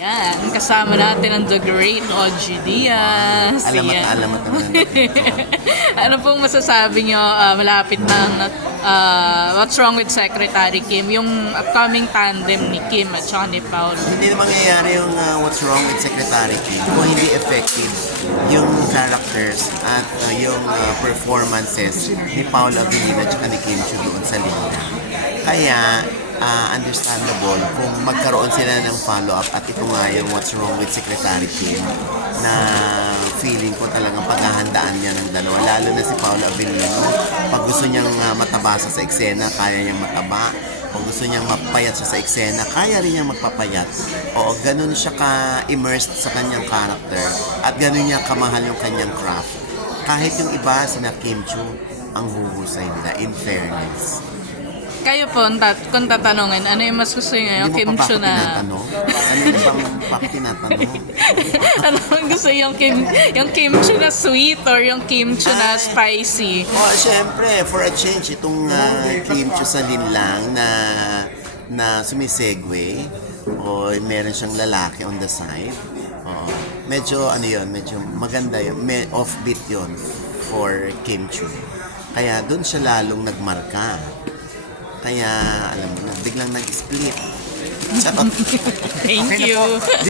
Yan, kasama natin ang The Great OG Diaz. Yan. Alamat naman. Ano pong masasabi nyo malapit ng What's Wrong with Secretary Kim, yung upcoming tandem ni Kim at saka ni Paul? Hindi na mangyayari yung What's Wrong with Secretary Kim kung hindi effective yung characters at yung performances ni Paolo Abilino at ni Kim Chiu doon sa linya. Kaya understandable kung magkaroon sila ng follow-up at ito nga yung What's Wrong with Secretary Kim na feeling ko talagang paghahandaan niya ng dalawa, lalo na si Paolo Abilino. Pag gusto niyang mataba sa eksena, kaya niyang mataba. Pag gusto niyang mapayat siya sa eksena, kaya rin niyang magpapayat. O ganun siya ka-immersed sa kanyang character at ganun niya kamahal yung kanyang craft. Kahit yung iba, sina Kim Chiu, ang huhusay nila, in fairness. Kayo po, kung tatanungin, ano yung mas gusto nyo? Yung Kim Chiu na... Tinatanong? Ano yung bang tinatanong? Ano ang gusto yung Kim Chiu na sweet or yung Kim Chiu na spicy? Oh, syempre, for a change, itong Kim Chiu sa linlang na sumisegue o meron siyang lalaki on the side. Oh, medyo medyo maganda yun. Offbeat yun for Kim Chiu. Kaya doon siya lalong nagmarka. Kaya, alam mo, biglang nag-split. Thank you.